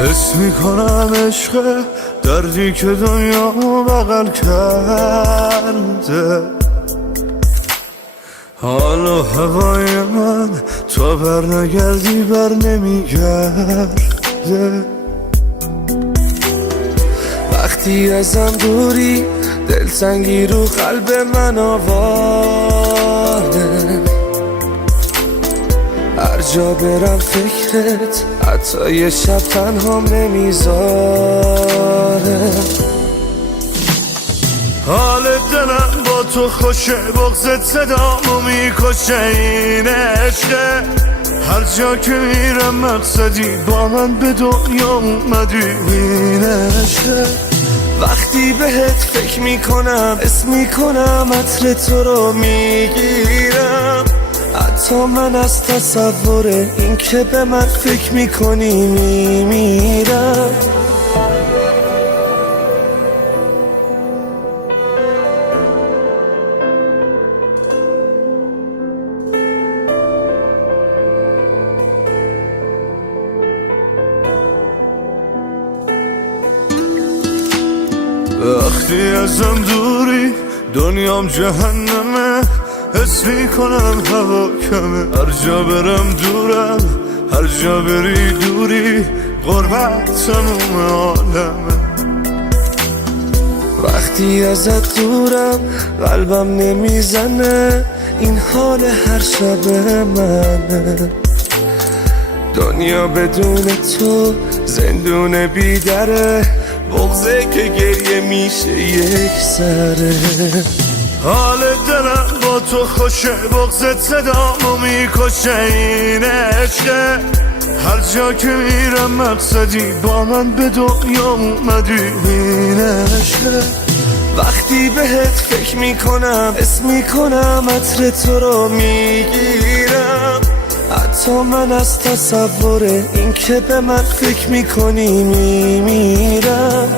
حس میکنم عشق دردی که دنیا بغل کرده. حال و هوای من تو بر نگردی بر نمیگرده. وقتی ازم دوری دلتنگی رو قلب من آواره. هر جا برم فکرت حتی یه شب تنهام نمیذاره. حال دلم با تو خوشه، بغضت صدامو میکشه. این عشقه هر جا که میرم مقصدی، با من به دنیا اومدی. این عشقه وقتی بهت فکر میکنم حس میکنم عطر تو رو میگیرم. حتی من از تصور این که به من فکر میکنی میمیرم. وقتی ازم دوری دنیام جهنمه. حس میکنم هوا کمه، هر جا برم دورم، هر جا بری دوری. غربت تموم عالمه. وقتی ازت دورم قلبم نمیزنه، این حال هر شب منه. دنیا بدون تو زندون بیدره، بغضه که گریه میشه یک سره. حال دلم با تو خوشه، بغضت صدامو میکشه. این عشقه هر جا که میرم مقصدی، با من به دنیا اومدی. این عشقه وقتی بهت فکر میکنم حس میکنم عطر تو رو میگیرم. حتی من از تصور این که به من فکر میکنی میمیرم.